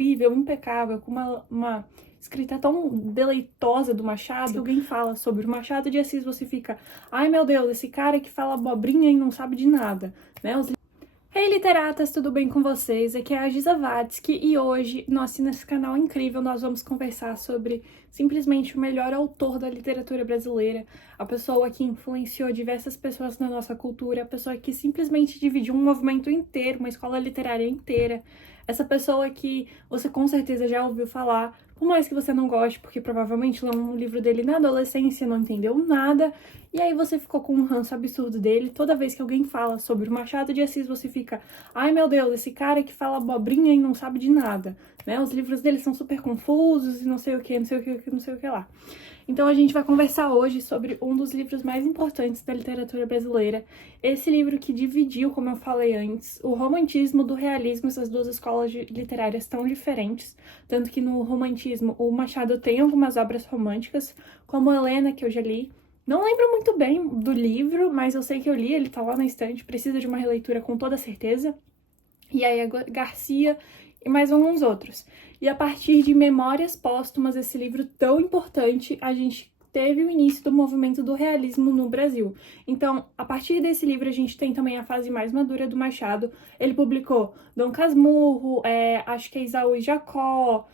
incrível, impecável, com uma escrita tão deleitosa do Machado. Se alguém fala sobre o Machado de Assis, você fica, ai meu Deus, esse cara que fala abobrinha e não sabe de nada, né? Hey literatas, tudo bem com vocês? Aqui é a Giza Vatsky e hoje, nesse canal incrível, nós vamos conversar sobre simplesmente o melhor autor da literatura brasileira, a pessoa que influenciou diversas pessoas na nossa cultura, a pessoa que simplesmente dividiu um movimento inteiro, uma escola literária inteira, essa pessoa que você com certeza já ouviu falar, por mais que você não goste, porque provavelmente leu um livro dele na adolescência, não entendeu nada, e aí você ficou com um ranço absurdo dele. Toda vez que alguém fala sobre o Machado de Assis, você fica, ai meu Deus, esse cara que fala abobrinha e não sabe de nada, né? Os livros dele são super confusos e não sei o que, não sei o que, não sei o que lá. Então a gente vai conversar hoje sobre um dos livros mais importantes da literatura brasileira. Esse livro que dividiu, como eu falei antes, o romantismo do realismo, essas duas escolas literárias tão diferentes. Tanto que no romantismo o Machado tem algumas obras românticas, como Helena, que eu já li. Não lembro muito bem do livro, mas eu sei que eu li, ele tá lá na estante, precisa de uma releitura com toda certeza. E aí Garcia e mais alguns outros. E a partir de Memórias Póstumas, esse livro tão importante, a gente teve o início do movimento do realismo no Brasil. Então, a partir desse livro, a gente tem também a fase mais madura do Machado. Ele publicou Dom Casmurro, acho que é Isaú e Jacó,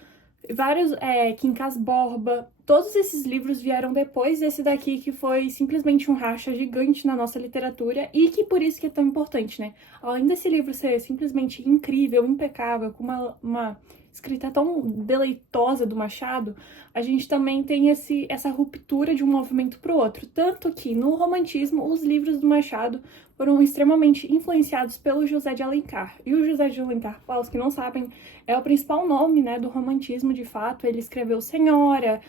vários, Quincas Borba. Todos esses livros vieram depois desse daqui, que foi simplesmente um racha gigante na nossa literatura e que por isso que é tão importante, né? Além desse livro ser simplesmente incrível, impecável, com uma escrita tão deleitosa do Machado, a gente também tem essa ruptura de um movimento para o outro. Tanto que no romantismo, os livros do Machado foram extremamente influenciados pelo José de Alencar. E o José de Alencar, para os que não sabem, é o principal nome, né, do romantismo, de fato. Ele escreveu Senhora,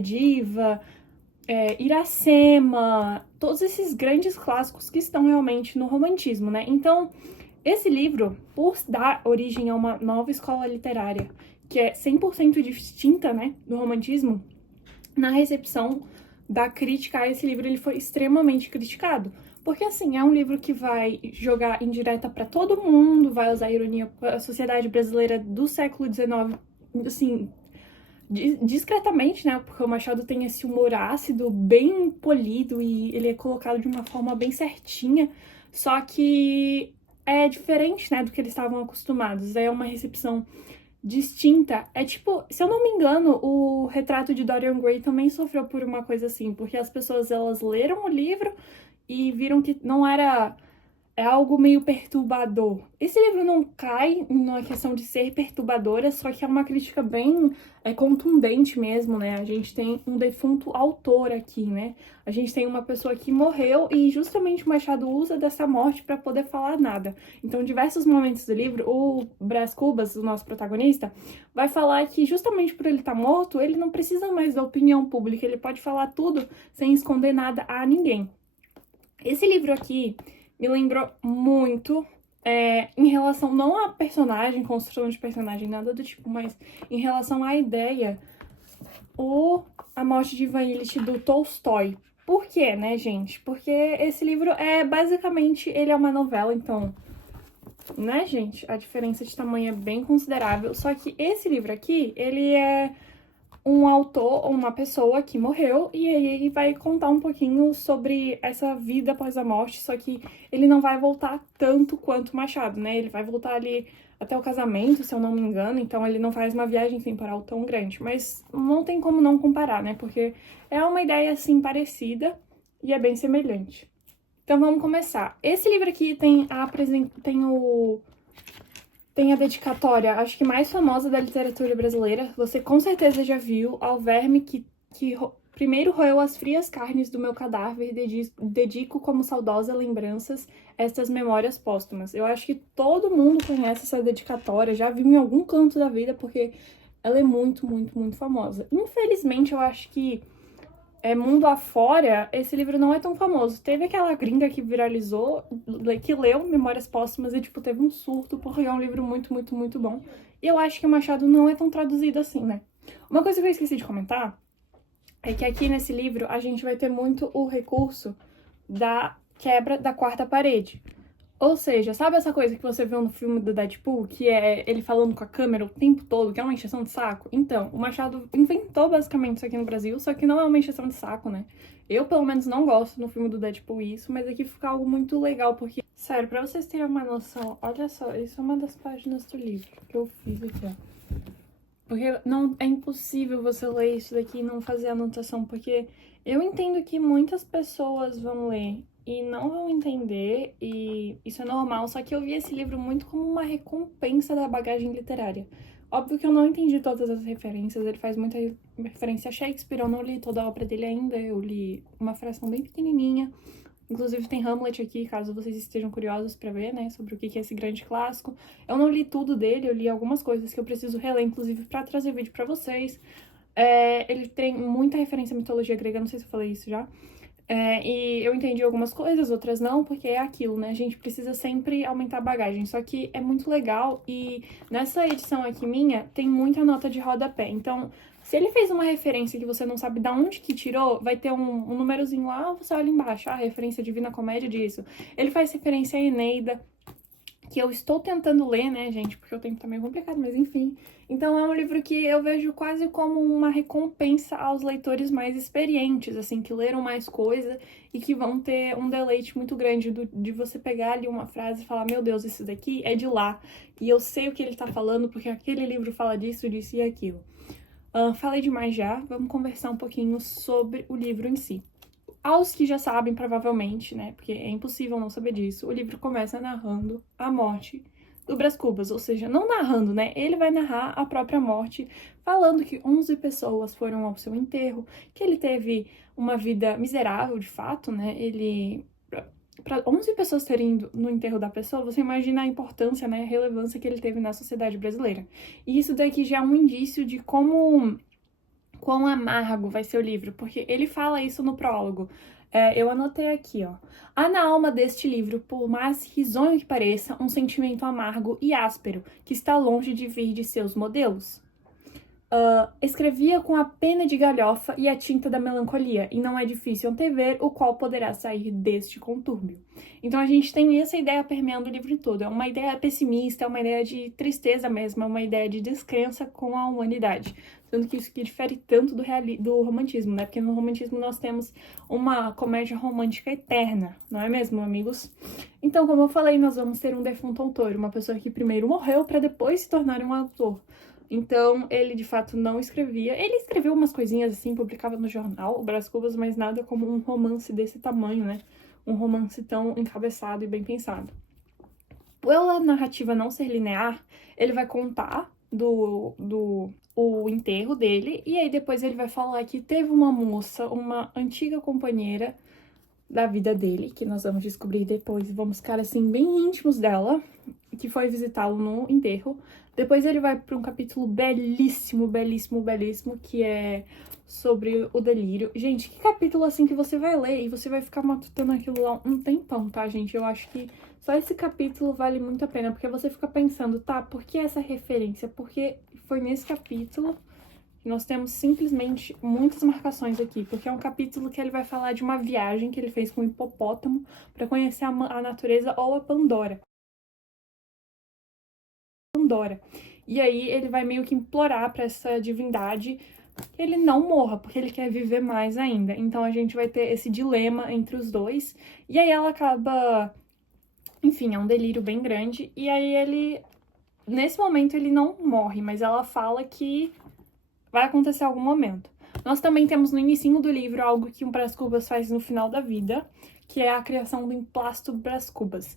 Diva, Iracema, todos esses grandes clássicos que estão realmente no romantismo, né? Então, esse livro, por dar origem a uma nova escola literária, que é 100% distinta, né, do romantismo, na recepção da crítica a esse livro, ele foi extremamente criticado. Porque, assim, é um livro que vai jogar indireta para todo mundo, vai usar ironia para a sociedade brasileira do século XIX, assim, discretamente, né? Porque o Machado tem esse humor ácido, bem polido, e ele é colocado de uma forma bem certinha, só que é diferente, né, do que eles estavam acostumados. É uma recepção distinta. É tipo, se eu não me engano, o Retrato de Dorian Gray também sofreu por uma coisa assim, porque as pessoas, elas leram o livro e viram que não era... É algo meio perturbador. Esse livro não cai na questão de ser perturbadora, só que é uma crítica bem contundente mesmo, né? A gente tem um defunto autor aqui, né? A gente tem uma pessoa que morreu e justamente o Machado usa dessa morte para poder falar nada. Então, em diversos momentos do livro, o Brás Cubas, o nosso protagonista, vai falar que justamente por ele estar morto, ele não precisa mais da opinião pública, ele pode falar tudo sem esconder nada a ninguém. Esse livro aqui me lembrou muito em relação, não a personagem, construção de personagem, nada do tipo, mas em relação à ideia, A Morte de Ivan Ilitch do Tolstói. Por quê, né, gente? Porque esse livro basicamente, ele é uma novela, então, né, gente? A diferença de tamanho é bem considerável, só que esse livro aqui, ele é um autor, uma pessoa que morreu, e aí ele vai contar um pouquinho sobre essa vida após a morte, só que ele não vai voltar tanto quanto Machado, né? Ele vai voltar ali até o casamento, se eu não me engano, então ele não faz uma viagem temporal tão grande, mas não tem como não comparar, né? Porque é uma ideia, assim, parecida e é bem semelhante. Então vamos começar. Esse livro aqui tem a dedicatória, acho que mais famosa da literatura brasileira. Você com certeza já viu: Ao verme que primeiro roeu as frias carnes do meu cadáver, dedico como saudosa lembranças estas memórias póstumas. Eu acho que todo mundo conhece essa dedicatória, já viu em algum canto da vida, porque ela é muito, muito, muito famosa. Infelizmente, eu acho que mundo afora, esse livro não é tão famoso. Teve aquela gringa que viralizou, que leu Memórias Póstumas e, tipo, teve um surto, porque é um livro muito, muito, muito bom. E eu acho que o Machado não é tão traduzido assim, né? Uma coisa que eu esqueci de comentar é que aqui nesse livro a gente vai ter muito o recurso da quebra da quarta parede. Ou seja, sabe essa coisa que você viu no filme do Deadpool, que é ele falando com a câmera o tempo todo, que é uma encheção de saco? Então, o Machado inventou basicamente isso aqui no Brasil, só que não é uma encheção de saco, né? Eu, pelo menos, não gosto no filme do Deadpool isso, mas aqui fica algo muito legal, porque... Sério, pra vocês terem uma noção, olha só, isso é uma das páginas do livro que eu fiz aqui, ó. Porque não, é impossível você ler isso daqui e não fazer anotação, porque eu entendo que muitas pessoas vão ler e não vão entender, e isso é normal, só que eu vi esse livro muito como uma recompensa da bagagem literária. Óbvio que eu não entendi todas as referências, ele faz muita referência a Shakespeare, eu não li toda a obra dele ainda, eu li uma fração bem pequenininha. Inclusive tem Hamlet aqui, caso vocês estejam curiosos pra ver, né, sobre o que é esse grande clássico. Eu não li tudo dele, eu li algumas coisas que eu preciso reler, inclusive pra trazer vídeo pra vocês. Ele tem muita referência à mitologia grega, não sei se eu falei isso já. E eu entendi algumas coisas, outras não, porque é aquilo, né? A gente precisa sempre aumentar a bagagem. Só que é muito legal e nessa edição aqui minha tem muita nota de rodapé. Então, se ele fez uma referência que você não sabe de onde que tirou, vai ter um númerozinho lá, você olha embaixo, a referência Divina Comédia disso. Ele faz referência a Eneida, que eu estou tentando ler, né, gente, porque o tempo tá meio complicado, mas enfim. Então é um livro que eu vejo quase como uma recompensa aos leitores mais experientes, assim, que leram mais coisa e que vão ter um deleite muito grande de você pegar ali uma frase e falar, meu Deus, isso daqui é de lá, e eu sei o que ele tá falando porque aquele livro fala disso, disso e aquilo. Falei demais já, vamos conversar um pouquinho sobre o livro em si. Aos que já sabem, provavelmente, né, porque é impossível não saber disso, o livro começa narrando a morte do Brás Cubas, ou seja, não narrando, né, ele vai narrar a própria morte, falando que 11 pessoas foram ao seu enterro, que ele teve uma vida miserável, de fato, né, para 11 pessoas terem ido no enterro da pessoa, você imagina a importância, né, a relevância que ele teve na sociedade brasileira. E isso daqui já é um indício de quão amargo vai ser o livro, porque ele fala isso no prólogo. Eu anotei aqui, ó. Há na alma deste livro, por mais risonho que pareça, um sentimento amargo e áspero, que está longe de vir de seus modelos. Escrevia com a pena de galhofa e a tinta da melancolia, e não é difícil antever o qual poderá sair deste contúrbio. Então a gente tem essa ideia permeando o livro todo. É uma ideia pessimista, é uma ideia de tristeza mesmo, é uma ideia de descrença com a humanidade. Sendo que isso que difere tanto do romantismo, né? Porque no romantismo nós temos uma comédia romântica eterna, não é mesmo, amigos? Então, como eu falei, nós vamos ter um defunto autor, uma pessoa que primeiro morreu para depois se tornar um autor. Então, ele de fato não escrevia. Ele escreveu umas coisinhas assim, publicava no jornal, o Brás Cubas, mas nada como um romance desse tamanho, né? Um romance tão encabeçado e bem pensado. Pela narrativa não ser linear, ele vai contar o enterro dele, e aí depois ele vai falar que teve uma moça, uma antiga companheira da vida dele, que nós vamos descobrir depois, vamos ficar assim bem íntimos dela, que foi visitá-lo no enterro. Depois ele vai para um capítulo belíssimo, belíssimo, belíssimo, que é sobre o delírio. Gente, que capítulo assim que você vai ler e você vai ficar matutando aquilo lá um tempão, tá, gente? Eu acho que só esse capítulo vale muito a pena, porque você fica pensando, tá, por que essa referência? Porque foi nesse capítulo que nós temos simplesmente muitas marcações aqui, porque é um capítulo que ele vai falar de uma viagem que ele fez com o hipopótamo para conhecer a natureza ou a Pandora. E aí ele vai meio que implorar para essa divindade que ele não morra, porque ele quer viver mais ainda. Então a gente vai ter esse dilema entre os dois. E aí ela acaba... Enfim, é um delírio bem grande. E aí ele... Nesse momento ele não morre, mas ela fala que vai acontecer em algum momento. Nós também temos no inicinho do livro algo que um Brás Cubas faz no final da vida, que é a criação do emplasto Brás Cubas.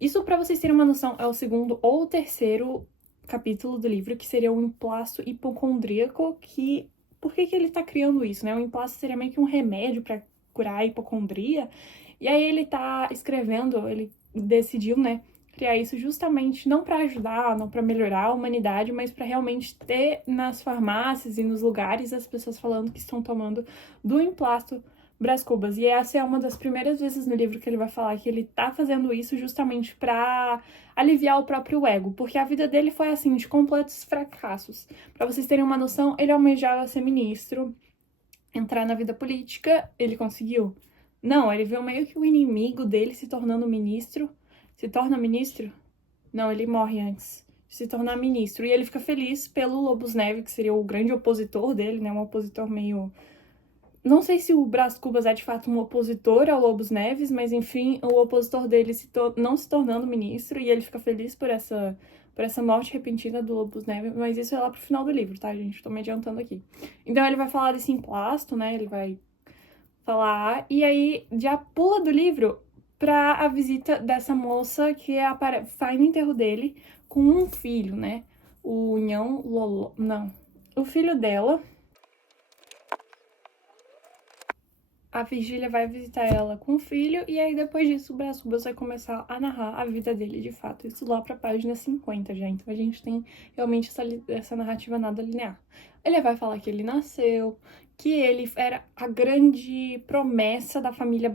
Isso, para vocês terem uma noção, é o segundo ou o terceiro capítulo do livro, que seria o emplasto hipocondríaco, que... Por que ele tá criando isso, né? O emplasto seria meio que um remédio para curar a hipocondria, e aí ele tá escrevendo, ele decidiu, né, criar isso justamente não para ajudar, não para melhorar a humanidade, mas para realmente ter nas farmácias e nos lugares as pessoas falando que estão tomando do emplasto Brás Cubas. E essa é uma das primeiras vezes no livro que ele vai falar que ele tá fazendo isso justamente para aliviar o próprio ego, porque a vida dele foi assim, de completos fracassos. Para vocês terem uma noção, ele almejava ser ministro, entrar na vida política, ele conseguiu? Não, ele viu meio que o inimigo dele se tornando ministro, se torna ministro? Não, ele morre antes de se tornar ministro. E ele fica feliz pelo Lobos Neve, que seria o grande opositor dele, né? Um opositor meio... Não sei se o Brás Cubas é de fato um opositor ao Lobos Neves, mas enfim, o opositor dele não se tornando ministro, e ele fica feliz por essa morte repentina do Lobos Neves, mas isso é lá pro final do livro, tá, gente? Tô me adiantando aqui. Então ele vai falar desse emplasto, né? Ele vai falar, e aí já pula do livro pra a visita dessa moça que faz no enterro dele com um filho, né? O Nhão Lolo... Não. O filho dela... A Virgília vai visitar ela com o filho, e aí depois disso o Brás Cubas vai começar a narrar a vida dele de fato. Isso lá pra página 50 já, então a gente tem realmente essa narrativa nada linear. Ele vai falar que ele nasceu, que ele era a grande promessa da família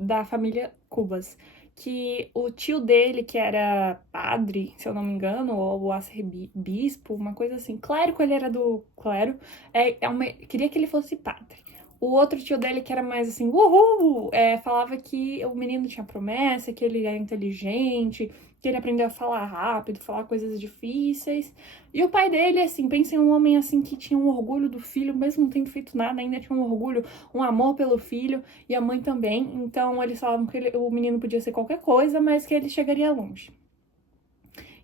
da família Cubas. Que o tio dele, que era padre, se eu não me engano, ou arcebispo, uma coisa assim, clérigo, ele era do clero, queria que ele fosse padre. O outro tio dele, que era mais assim, uhul, falava que o menino tinha promessa, que ele era inteligente, que ele aprendeu a falar rápido, falar coisas difíceis. E o pai dele, assim, pensa em um homem assim que tinha um orgulho do filho, mesmo não tendo feito nada, ainda tinha um orgulho, um amor pelo filho, e a mãe também. Então eles falavam que o menino podia ser qualquer coisa, mas que ele chegaria longe.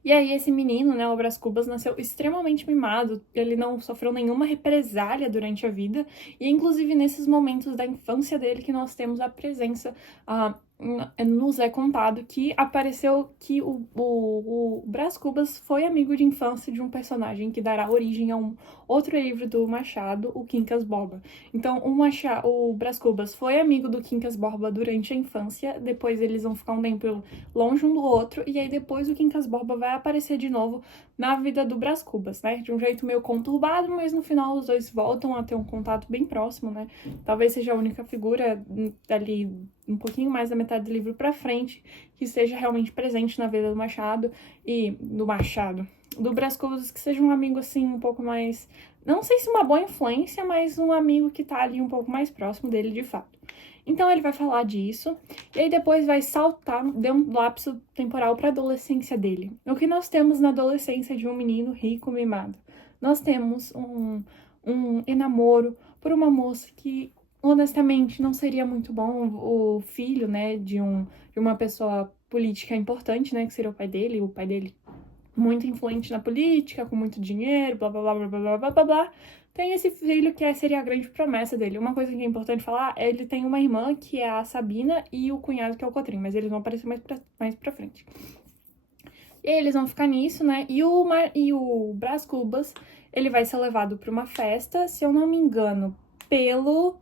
E aí esse menino, né, o Brás Cubas, nasceu extremamente mimado, ele não sofreu nenhuma represália durante a vida, e inclusive nesses momentos da infância dele que nós temos a presença, nos é contado que apareceu que o Brás Cubas foi amigo de infância de um personagem que dará origem a um outro livro do Machado, o Quincas Borba. Então o Brás Cubas foi amigo do Quincas Borba durante a infância, depois eles vão ficar um tempo longe um do outro, e aí depois o Quincas Borba vai aparecer de novo na vida do Brás Cubas, né? De um jeito meio conturbado, mas no final os dois voltam a ter um contato bem próximo, né? Talvez seja a única figura ali um pouquinho mais da metade do livro pra frente que esteja realmente presente na vida do Machado do Brás Cubas, que seja um amigo assim um pouco mais, não sei se uma boa influência, mas um amigo que tá ali um pouco mais próximo dele de fato. Então ele vai falar disso, e aí depois vai saltar, dê um lapso temporal para a adolescência dele. O que nós temos na adolescência de um menino rico mimado? Nós temos um enamoro por uma moça que, honestamente, não seria muito bom o filho, né, de uma pessoa política importante, né, que seria o pai dele muito influente na política, com muito dinheiro, blá, blá, blá, blá, blá, blá, blá, blá. Tem esse filho que seria a grande promessa dele. Uma coisa que é importante falar, ele tem uma irmã, que é a Sabina, e o cunhado, que é o Cotrim, mas eles vão aparecer mais pra frente. E aí eles vão ficar nisso, né? E o Brás Cubas, ele vai ser levado pra uma festa, se eu não me engano, pelo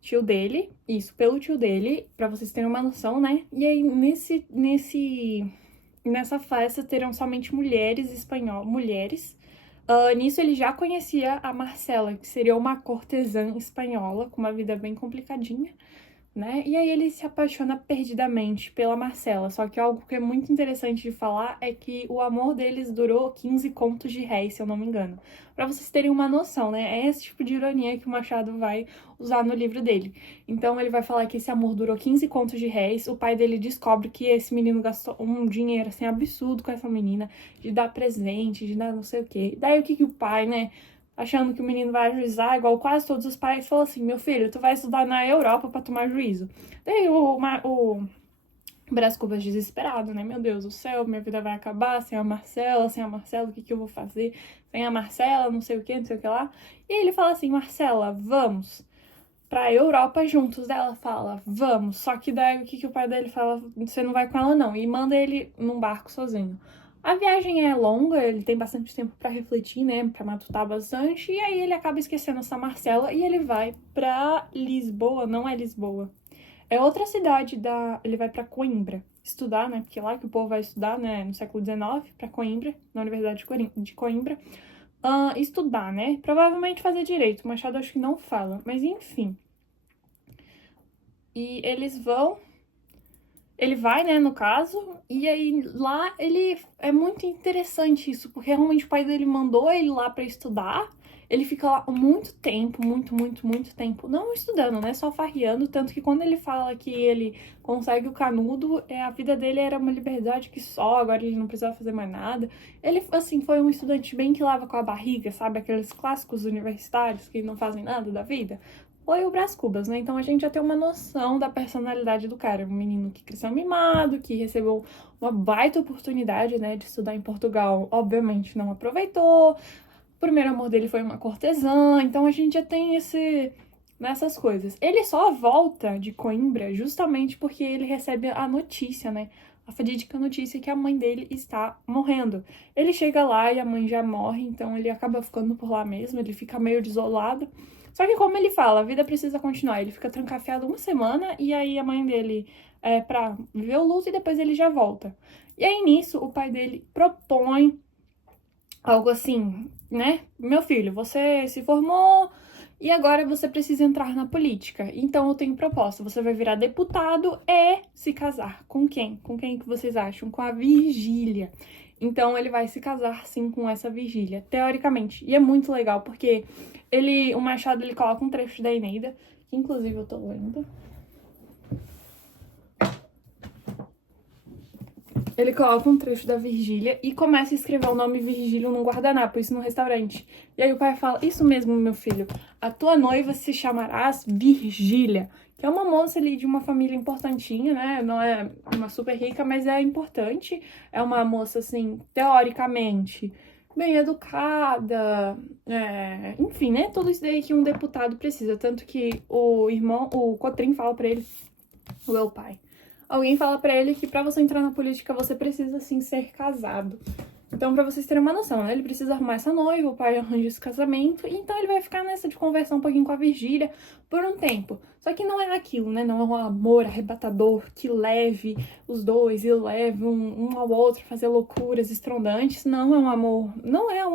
tio dele. Isso, pelo tio dele, pra vocês terem uma noção, né? E aí, nessa festa terão somente mulheres mulheres. Nisso ele já conhecia a Marcela, que seria uma cortesã espanhola, com uma vida bem complicadinha, né? E aí ele se apaixona perdidamente pela Marcela. Só que algo que é muito interessante de falar é que o amor deles durou 15 contos de réis, se eu não me engano. Pra vocês terem uma noção, né? É esse tipo de ironia que o Machado vai usar no livro dele. Então ele vai falar que esse amor durou 15 contos de réis. O pai dele descobre que esse menino gastou um dinheiro assim absurdo com essa menina, de dar presente, de dar não sei o quê. Daí o que o pai, né, achando que o menino vai ajuizar, igual quase todos os pais, falou assim: meu filho, tu vai estudar na Europa pra tomar juízo. Daí o Brás Cubas desesperado, né? Meu Deus do céu, minha vida vai acabar sem a Marcela, o que eu vou fazer? Sem a Marcela, não sei o que, não sei o que lá. E aí ele fala assim: Marcela, vamos pra Europa juntos. Daí ela fala: vamos. Só que daí o que o pai dele fala: você não vai com ela não. E manda ele num barco sozinho. A viagem é longa, ele tem bastante tempo pra refletir, né, pra matutar bastante, e aí ele acaba esquecendo essa Marcela e ele vai pra Lisboa, não é Lisboa, é outra cidade ele vai pra Coimbra estudar, né, porque é lá que o povo vai estudar, né, no século XIX, pra Coimbra, na Universidade de Coimbra, estudar, né, provavelmente fazer direito, o Machado acho que não fala, mas enfim. E ele vai, né, no caso, e aí lá é muito interessante isso, porque realmente o pai dele mandou ele lá pra estudar, Ele fica lá muito tempo, muito tempo, não estudando, né? Só farreando, tanto que quando ele fala que ele consegue o canudo, a vida dele era uma liberdade que só, agora ele não precisava fazer mais nada. Ele, assim, foi um estudante bem que lava com a barriga, sabe? Aqueles clássicos universitários que não fazem nada da vida. Foi o Brás Cubas, né? Então a gente já tem uma noção da personalidade do cara. Um menino que cresceu mimado, que recebeu uma baita oportunidade, né, de estudar em Portugal. Obviamente não aproveitou. O primeiro amor dele foi uma cortesã. Então a gente já tem nessas coisas. Ele só volta de Coimbra justamente porque ele recebe a notícia, né? A fatídica notícia que a mãe dele está morrendo. Ele chega lá e a mãe já morre, então ele acaba ficando por lá mesmo, ele fica meio desolado. Só que como ele fala, a vida precisa continuar. Ele fica trancafiado uma semana e aí a mãe dele pra viver o luto e depois ele já volta. E aí nisso o pai dele propõe algo assim, né? Meu filho, você se formou e agora você precisa entrar na política. Então eu tenho proposta, você vai virar deputado e se casar. Com quem? Com quem que vocês acham? Com a Virgília. Então ele vai se casar sim com essa Virgília, teoricamente. E é muito legal porque o Machado ele coloca um trecho da Eneida, que inclusive eu tô lendo. Ele coloca um trecho da Virgília e começa a escrever o nome Virgílio num guardanapo, isso no restaurante. E aí o pai fala, isso mesmo, meu filho, a tua noiva se chamarás Virgília, que é uma moça ali de uma família importantinha, né? Não é uma super rica, mas é importante. É uma moça, assim, teoricamente, bem educada, enfim, né? Tudo isso daí que um deputado precisa. Tanto que o Cotrim fala pra ele, o meu pai. Alguém fala pra ele que pra você entrar na política você precisa, sim, ser casado. Então, pra vocês terem uma noção, né? Ele precisa arrumar essa noiva, o pai arranja esse casamento, e então ele vai ficar nessa de conversar um pouquinho com a Virgília por um tempo. Só que não é aquilo, né? Não é um amor arrebatador que leve os dois e leve um ao outro a fazer loucuras estrondantes. Não é um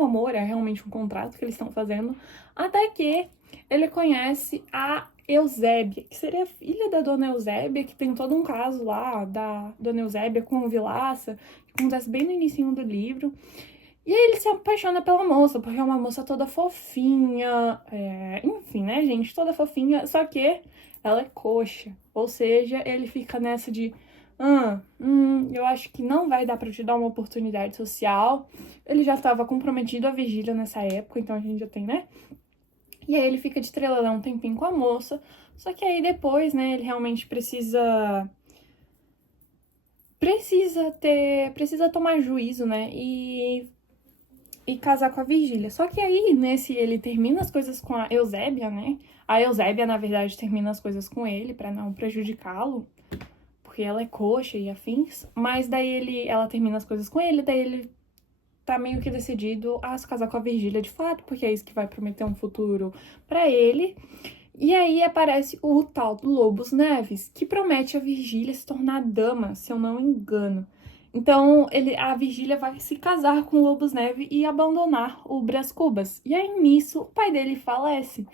amor, é realmente um contrato que eles estão fazendo. Até que ele conhece a Eusébia, que seria filha da Dona Eusébia, que tem todo um caso lá da Dona Eusébia com o Vilaça, que acontece bem no início do livro. E aí ele se apaixona pela moça, porque é uma moça toda fofinha, enfim, né, gente, toda fofinha, só que ela é coxa, ou seja, ele fica nessa de, eu acho que não vai dar pra te dar uma oportunidade social. Ele já estava comprometido à Virgília nessa época, então a gente já tem, né? E aí ele fica de trelelão um tempinho com a moça, só que aí depois, né, ele realmente precisa tomar juízo, né, e casar com a Virgília. Só que aí, ele termina as coisas com a Eusébia, né, a Eusébia, na verdade, termina as coisas com ele pra não prejudicá-lo, porque ela é coxa e afins, mas daí ela termina as coisas com ele, daí ele tá meio que decidido a se casar com a Virgília de fato, porque é isso que vai prometer um futuro pra ele. E aí aparece o tal do Lobos Neves, que promete a Virgília se tornar dama, se eu não me engano. Então, a Virgília vai se casar com o Lobos Neves e abandonar o Brás Cubas. E aí, nisso, o pai dele falece.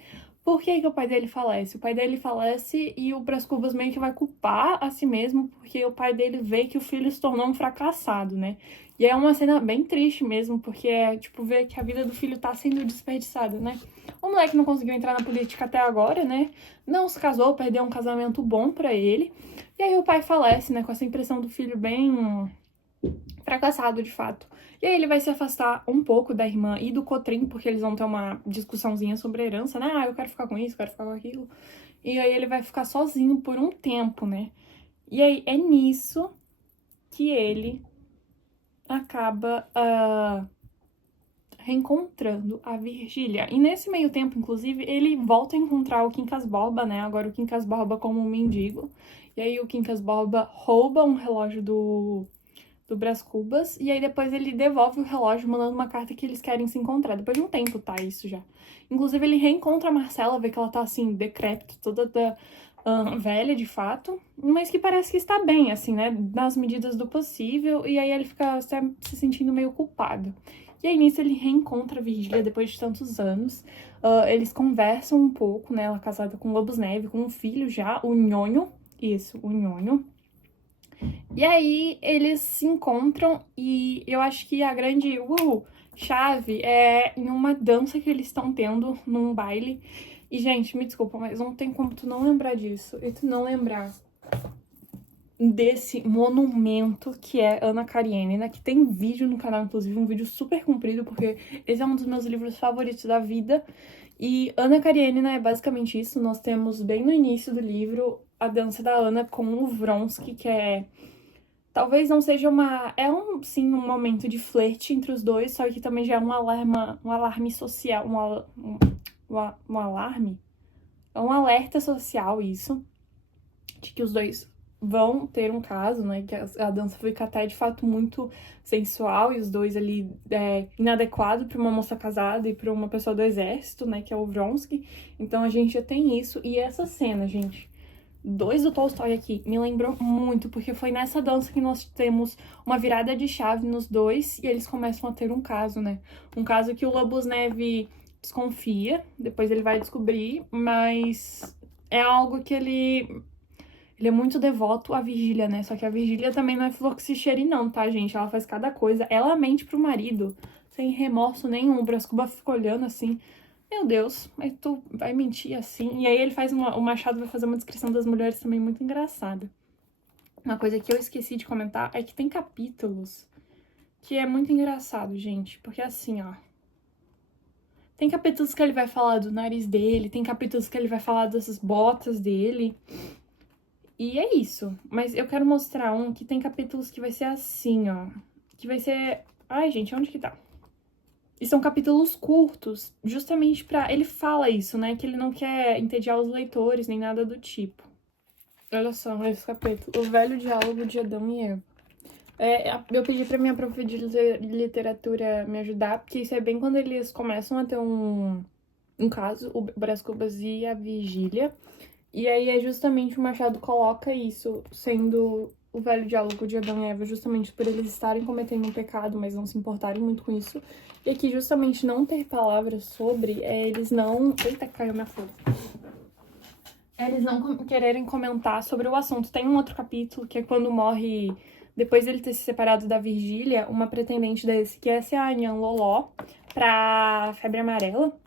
Por que o pai dele falece? O pai dele falece e o Brás Cubas meio que vai culpar a si mesmo, porque o pai dele vê que o filho se tornou um fracassado, né? E é uma cena bem triste mesmo, porque tipo, ver que a vida do filho tá sendo desperdiçada, né? O moleque não conseguiu entrar na política até agora, né? Não se casou, perdeu um casamento bom pra ele. E aí o pai falece, né? Com essa impressão do filho bem fracassado, de fato. E aí ele vai se afastar um pouco da irmã e do Cotrim, porque eles vão ter uma discussãozinha sobre a herança, né? Eu quero ficar com isso, eu quero ficar com aquilo. E aí ele vai ficar sozinho por um tempo, né? E aí é nisso que ele acaba reencontrando a Virgília. E nesse meio tempo, inclusive, ele volta a encontrar o Quincas Borba, né? Agora o Quincas Borba como um mendigo. E aí o Quincas Borba rouba um relógio do Brás Cubas, e aí depois ele devolve o relógio mandando uma carta que eles querem se encontrar. Depois de um tempo, tá? Isso já. Inclusive, ele reencontra a Marcela, vê que ela tá, assim, decrépita, toda velha, de fato, mas que parece que está bem, assim, né? Nas medidas do possível, e aí ele fica se sentindo meio culpado. E aí, nisso, ele reencontra a Virgília depois de tantos anos. Eles conversam um pouco, né? Ela é casada com Lobos Neve, com um filho já, o Nhonho. Isso, o Nhonho. E aí, eles se encontram e eu acho que a grande chave é em uma dança que eles estão tendo num baile. E, gente, me desculpa, mas não tem como tu não lembrar disso. E tu não lembrar desse monumento que é Ana Karenina, que tem vídeo no canal, inclusive, um vídeo super comprido, porque esse é um dos meus livros favoritos da vida. E Ana Karenina é basicamente isso. Nós temos, bem no início do livro, a dança da Ana com o Vronsky, que é... Talvez não seja uma... É, sim, um momento de flerte entre os dois, só que também já é um alarme social, um alarme? É um alerta social, isso, de que os dois vão ter um caso, né, que a dança fica até de fato muito sensual e os dois ali inadequado para uma moça casada e para uma pessoa do exército, né, que é o Vronsky. Então a gente já tem isso. E essa cena, gente, dois do Tolstói aqui, me lembrou muito, porque foi nessa dança que nós temos uma virada de chave nos dois e eles começam a ter um caso, né, um caso que o Lobosnev desconfia, depois ele vai descobrir, mas é algo que ele é muito devoto à Virgília, né? Só que a Virgília também não é flor que se cheire não, tá, gente? Ela faz cada coisa. Ela mente pro marido, sem remorso nenhum. O Brás Cubas fica olhando assim, meu Deus, mas tu vai mentir assim? E aí ele faz o Machado vai fazer uma descrição das mulheres também muito engraçada. Uma coisa que eu esqueci de comentar é que tem capítulos que é muito engraçado, gente. Porque assim, ó... Tem capítulos que ele vai falar do nariz dele, tem capítulos que ele vai falar dessas botas dele. E é isso. Mas eu quero mostrar um que tem capítulos que vai ser assim, ó. Que vai ser... Ai, gente, onde que tá? E são capítulos curtos, justamente pra... Ele fala isso, né? Que ele não quer entediar os leitores, nem nada do tipo. Olha só, esse capítulo. O velho diálogo de Adão e Eva. Eu pedi pra minha prof de literatura me ajudar, porque isso é bem quando eles começam a ter um caso, o Brás Cubas e a Virgília. E aí é justamente o Machado coloca isso, sendo o velho diálogo de Adão e Eva, justamente por eles estarem cometendo um pecado, mas não se importarem muito com isso. E aqui, justamente, não ter palavras sobre, eles não... Eita, caiu minha folha. Eles não quererem comentar sobre o assunto. Tem um outro capítulo, que é quando morre... Depois dele ter se separado da Virgília, uma pretendente desse, que essa é a Nhan Loló, pra Febre Amarela.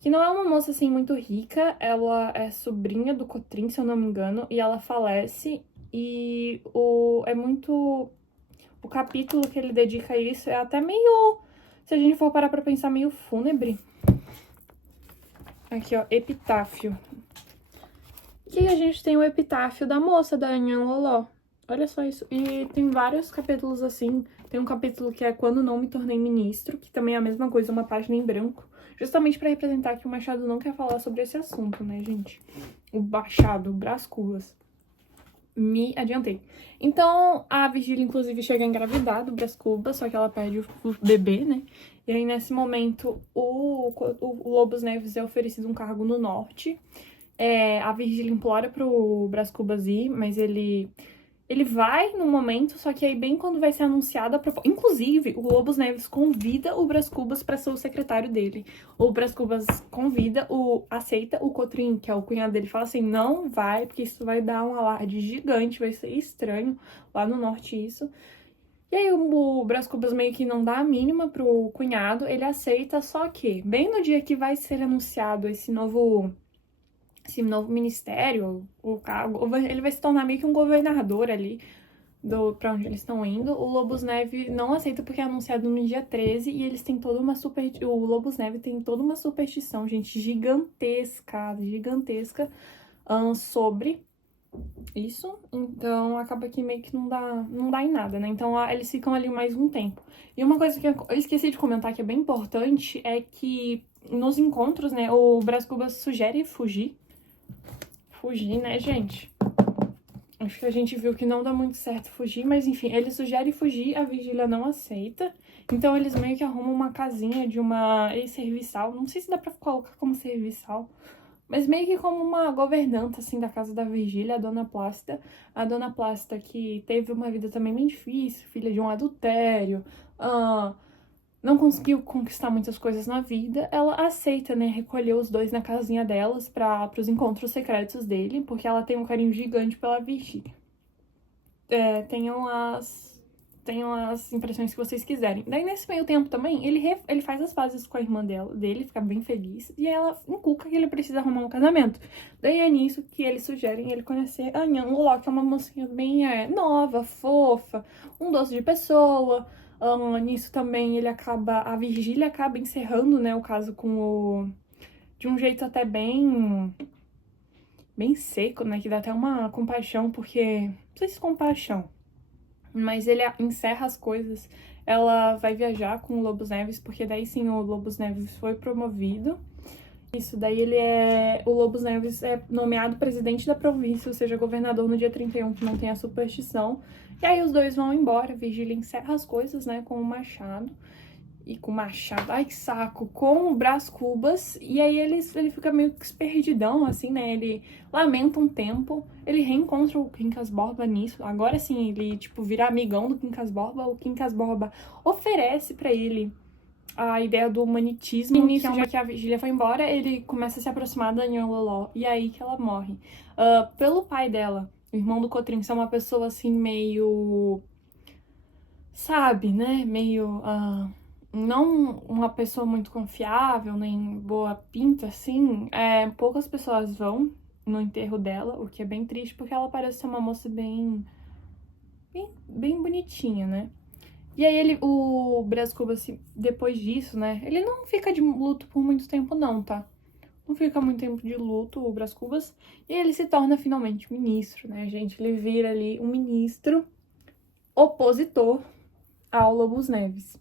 Que não é uma moça, assim, muito rica, ela é sobrinha do Cotrim, se eu não me engano, e ela falece, e é muito... O capítulo que ele dedica a isso é até meio, se a gente for parar pra pensar, meio fúnebre. Aqui, ó, epitáfio. E a gente tem o epitáfio da moça, da Nhan Loló. Olha só isso. E tem vários capítulos assim. Tem um capítulo que é Quando Não Me Tornei Ministro, que também é a mesma coisa, uma página em branco. Justamente pra representar que o Machado não quer falar sobre esse assunto, né, gente? O Machado, o Brás Cubas. Me adiantei. Então, a Virgília, inclusive, chega a engravidar do Brás Cubas, só que ela perde o bebê, né? E aí, nesse momento, o Lobos Neves é oferecido um cargo no norte. A Virgília implora pro Brás Cubas ir, mas ele vai no momento, só que aí bem quando vai ser anunciada a proposta... Inclusive, o Lobos Neves convida o Brás Cubas pra ser o secretário dele. O Brás Cubas aceita o Cotrim, que é o cunhado dele, fala assim, não vai, porque isso vai dar um alarde gigante, vai ser estranho lá no norte isso. E aí o Brás Cubas meio que não dá a mínima pro cunhado, ele aceita, só que bem no dia que vai ser anunciado esse novo ministério, o cargo, ele vai se tornar meio que um governador ali pra onde eles estão indo. O Lobos Neve não aceita porque é anunciado no dia 13 e eles têm toda uma o Lobos Neve tem toda uma superstição, gente, gigantesca sobre isso. Então acaba que meio que não dá em nada, né? Então eles ficam ali mais um tempo. E uma coisa que eu esqueci de comentar que é bem importante é que nos encontros, né, o Brás Cubas sugere fugir, né, gente? Acho que a gente viu que não dá muito certo fugir, mas enfim, ele sugere fugir, a Virgília não aceita. Então eles meio que arrumam uma casinha de uma ex-serviçal, não sei se dá pra colocar como serviçal, mas meio que como uma governanta, assim, da casa da Virgília, a Dona Plácida. A Dona Plácida que teve uma vida também bem difícil, filha de um adultério, não conseguiu conquistar muitas coisas na vida, ela aceita, né, recolher os dois na casinha delas para os encontros secretos dele, porque ela tem um carinho gigante pela Virgília. Tem tenham as impressões que vocês quiserem. Daí, nesse meio tempo também, ele faz as pazes com a irmã dele, fica bem feliz, e ela inculca que ele precisa arrumar um casamento. Daí é nisso que eles sugerem ele conhecer a Nhan Loló, que é uma mocinha bem nova, fofa, um doce de pessoa. Nisso também a Virgília acaba encerrando, né, o caso de um jeito até bem seco, né, que dá até uma compaixão, porque, não sei se compaixão, mas ele encerra as coisas. Ela vai viajar com o Lobos Neves, porque daí sim o Lobos Neves foi promovido. Isso, daí o Lobos Neves é nomeado presidente da província, ou seja, governador no dia 31, que não tem a superstição. E aí os dois vão embora, Virgília encerra as coisas, né, com o machado. E com o machado, ai que saco, com o Brás Cubas, e aí ele fica meio que perdidão, assim, né, ele lamenta um tempo, ele reencontra o Quincas Borba nisso, agora sim, ele, tipo, vira amigão do Quincas Borba, o Quincas Borba oferece pra ele a ideia do humanitismo, e nisso, já que a Virgília foi embora, ele começa a se aproximar da Nhan Loló, e é aí que ela morre. Pelo pai dela, o irmão do Cotrim, ser uma pessoa, assim, meio, sabe, né, meio... não uma pessoa muito confiável, nem boa pinta, assim, poucas pessoas vão no enterro dela, o que é bem triste, porque ela parece ser uma moça bem bonitinha, né? E aí o Brás Cubas, depois disso, né, ele não fica de luto por muito tempo não, tá? Não fica muito tempo de luto, o Brás Cubas, e ele se torna finalmente ministro, né, gente? Ele vira ali um ministro opositor ao Lobos Neves.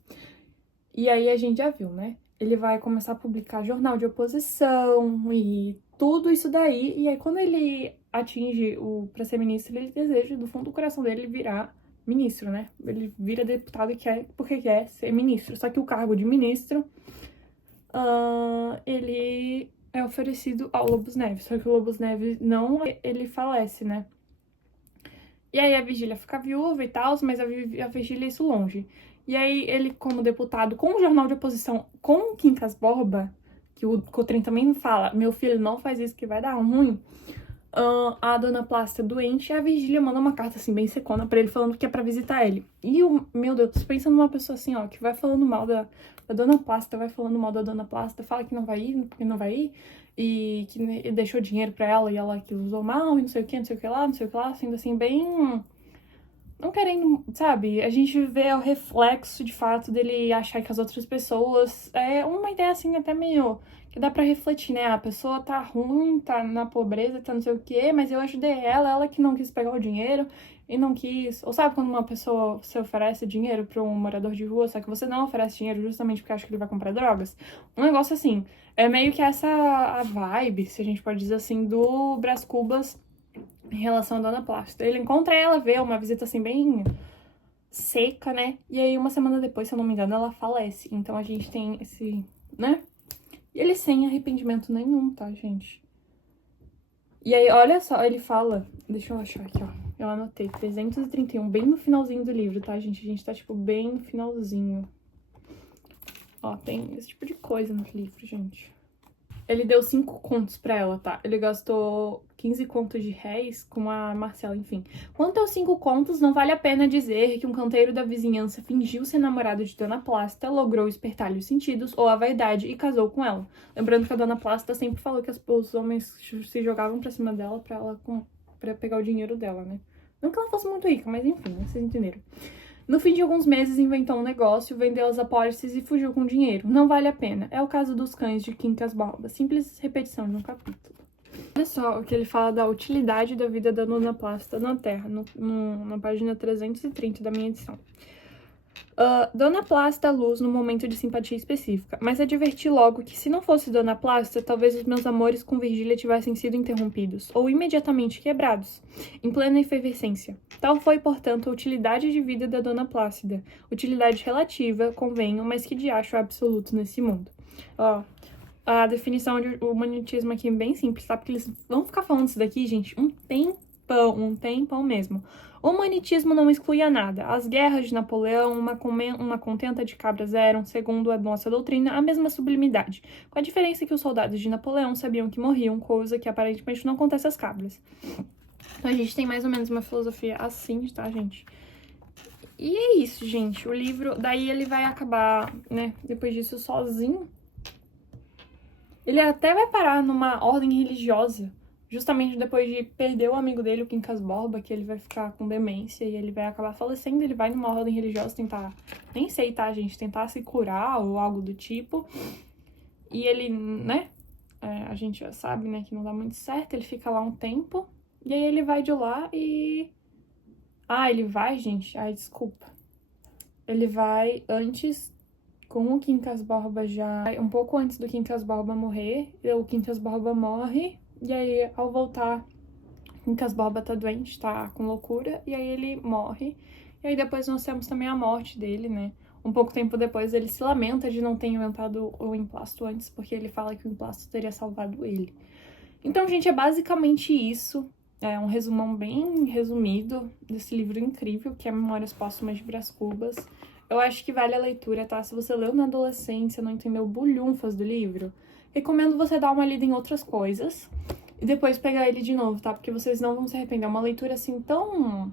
E aí a gente já viu, né? Ele vai começar a publicar jornal de oposição e tudo isso daí. E aí quando ele atinge pra ser ministro, ele deseja do fundo do coração dele virar ministro, né? Ele vira deputado porque quer ser ministro. Só que o cargo de ministro, ele é oferecido ao Lobos Neves. Só que o Lobos Neves ele falece, né? E aí a Virgília fica viúva e tal, mas a Virgília é isso longe. E aí ele, como deputado, com o jornal de oposição, com o Quincas Borba, que o Cotrim também fala, meu filho, não faz isso que vai dar ruim, a dona Plácida doente, e a Virgília manda uma carta assim, bem secona pra ele, falando que é pra visitar ele. E meu Deus, pensa numa pessoa assim, ó, que vai falando mal da dona Plácida, vai falando mal da dona Plácida, fala que não vai ir, porque não vai ir, e que deixou dinheiro pra ela, e ela que usou mal, e não sei o que, não sei o que lá, não sei o que lá, sendo assim, bem... não querendo, sabe? A gente vê o reflexo, de fato, dele achar que as outras pessoas... É uma ideia, assim, até meio... que dá pra refletir, né? A pessoa tá ruim, tá na pobreza, tá não sei o quê, mas eu ajudei ela que não quis pegar o dinheiro e não quis... Ou sabe quando uma pessoa se oferece dinheiro pra um morador de rua, só que você não oferece dinheiro justamente porque acha que ele vai comprar drogas? Um negócio assim. É meio que essa a vibe, se a gente pode dizer assim, do Brás Cubas em relação à dona Plácida. Ele encontra ela, vê uma visita assim bem seca, né? E aí uma semana depois, se eu não me engano, ela falece. Então a gente tem esse, né? E ele sem arrependimento nenhum, tá, gente? E aí, olha só, ele fala... Deixa eu achar aqui, ó. Eu anotei 331, bem no finalzinho do livro, tá, gente? A gente tá, tipo, bem no finalzinho. Ó, tem esse tipo de coisa no livro, gente. Ele deu 5 contos pra ela, tá? Ele gastou 15 contos de réis com a Marcela, enfim. Quanto aos 5 contos, não vale a pena dizer que um canteiro da vizinhança fingiu ser namorado de Dona Plácida, logrou espertar-lhe os sentidos ou a vaidade e casou com ela. Lembrando que a Dona Plácida sempre falou que os homens se jogavam pra cima dela pra pegar o dinheiro dela, né? Não que ela fosse muito rica, mas enfim, né? Vocês entenderam. No fim de alguns meses, inventou um negócio, vendeu as apólices e fugiu com dinheiro. Não vale a pena. É o caso dos cães de Quincas Borba. Simples repetição de um capítulo. Olha só o que ele fala da utilidade da vida da Dona Plácida na Terra, na página 330 da minha edição. Dona Plácida luz no momento de simpatia específica, mas adverti logo que se não fosse Dona Plácida, talvez os meus amores com Virgília tivessem sido interrompidos, ou imediatamente quebrados, em plena efervescência. Tal foi, portanto, a utilidade de vida da Dona Plácida, utilidade relativa, convenho, mas que de acho absoluto nesse mundo. Ó, a definição de humanitismo aqui é bem simples, tá? Porque eles vão ficar falando isso daqui, gente, um tempão mesmo. O humanitismo não excluía nada. As guerras de Napoleão, uma contenta de cabras eram, segundo a nossa doutrina, a mesma sublimidade, com a diferença que os soldados de Napoleão sabiam que morriam, coisa que aparentemente não acontece às cabras. Então a gente tem mais ou menos uma filosofia assim, tá, gente? E é isso, gente. O livro, daí ele vai acabar, né, depois disso, sozinho. Ele até vai parar numa ordem religiosa, justamente depois de perder o amigo dele, o Quincas Borba, que ele vai ficar com demência e ele vai acabar falecendo. Ele vai numa ordem religiosa tentar, nem sei, tá, gente, tentar se curar ou algo do tipo. E ele, né, a gente já sabe, né, que não dá muito certo. Ele fica lá um tempo e aí ele vai de lá e... Ah, ele vai, gente? Ai, desculpa. Ele vai antes, com o Quincas Borba já... Um pouco antes do Quincas Borba morrer, o Quincas Borba morre, e aí, ao voltar, o Quincas Borba tá doente, tá com loucura, e aí ele morre. E aí depois nós temos também a morte dele, né? Um pouco tempo depois ele se lamenta de não ter inventado o emplasto antes, porque ele fala que o emplasto teria salvado ele. Então, gente, é basicamente isso. É um resumão bem resumido desse livro incrível, que é Memórias Póstumas de Brás Cubas. Eu acho que vale a leitura, tá? Se você leu na adolescência, não entendeu bulhunfas do livro, recomendo você dar uma lida em outras coisas e depois pegar ele de novo, tá? Porque vocês não vão se arrepender. É uma leitura, assim, tão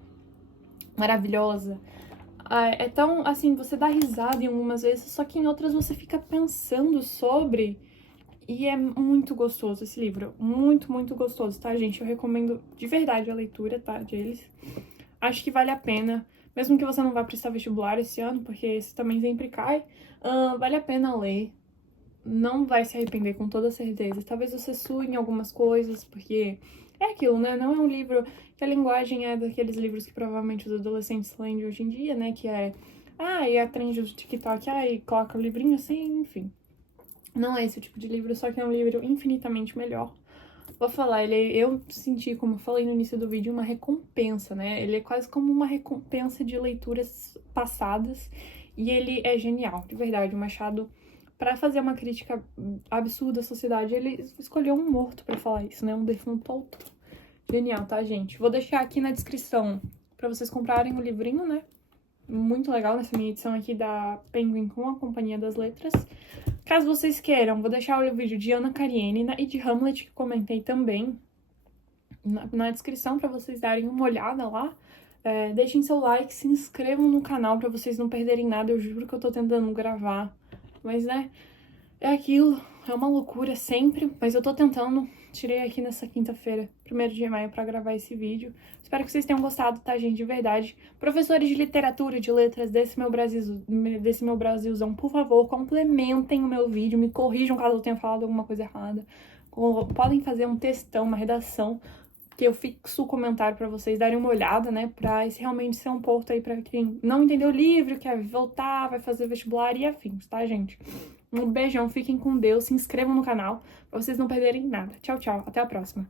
maravilhosa. É tão, assim, você dá risada em algumas vezes, só que em outras você fica pensando sobre... E é muito gostoso esse livro, muito, muito gostoso, tá, gente? Eu recomendo de verdade a leitura, tá, deles. Acho que vale a pena, mesmo que você não vá prestar vestibular esse ano, porque esse também sempre cai, vale a pena ler. Não vai se arrepender, com toda certeza. Talvez você sue em algumas coisas, porque é aquilo, né? Não é um livro que a linguagem é daqueles livros que provavelmente os adolescentes leem de hoje em dia, né? Que é, e a trend do TikTok, e coloca o livrinho assim, enfim. Não é esse o tipo de livro, só que é um livro infinitamente melhor. Vou falar, eu senti, como eu falei no início do vídeo, uma recompensa, né? Ele é quase como uma recompensa de leituras passadas e ele é genial, de verdade. O Machado, pra fazer uma crítica absurda à sociedade, ele escolheu um morto pra falar isso, né? Um defunto autor. Genial, tá, gente? Vou deixar aqui na descrição pra vocês comprarem o livrinho, né? Muito legal nessa minha edição aqui da Penguin com a Companhia das Letras. Caso vocês queiram, vou deixar o vídeo de Ana Karenina e de Hamlet, que comentei também, na descrição para vocês darem uma olhada lá. Deixem seu like, se inscrevam no canal para vocês não perderem nada. Eu juro que eu tô tentando gravar, mas, né, é aquilo, é uma loucura sempre, mas eu tô tentando. Tirei aqui nessa quinta-feira, 1º de maio, pra gravar esse vídeo. Espero que vocês tenham gostado, tá, gente? De verdade. Professores de literatura, de letras desse meu Brasilzão, por favor, complementem o meu vídeo, me corrijam caso eu tenha falado alguma coisa errada. Podem fazer um textão, uma redação, que eu fixo o comentário pra vocês darem uma olhada, né? Pra esse realmente ser um porto aí pra quem não entendeu o livro, quer voltar, vai fazer vestibular e afins, tá, gente? Um beijão, fiquem com Deus, se inscrevam no canal pra vocês não perderem nada. Tchau, tchau, até a próxima.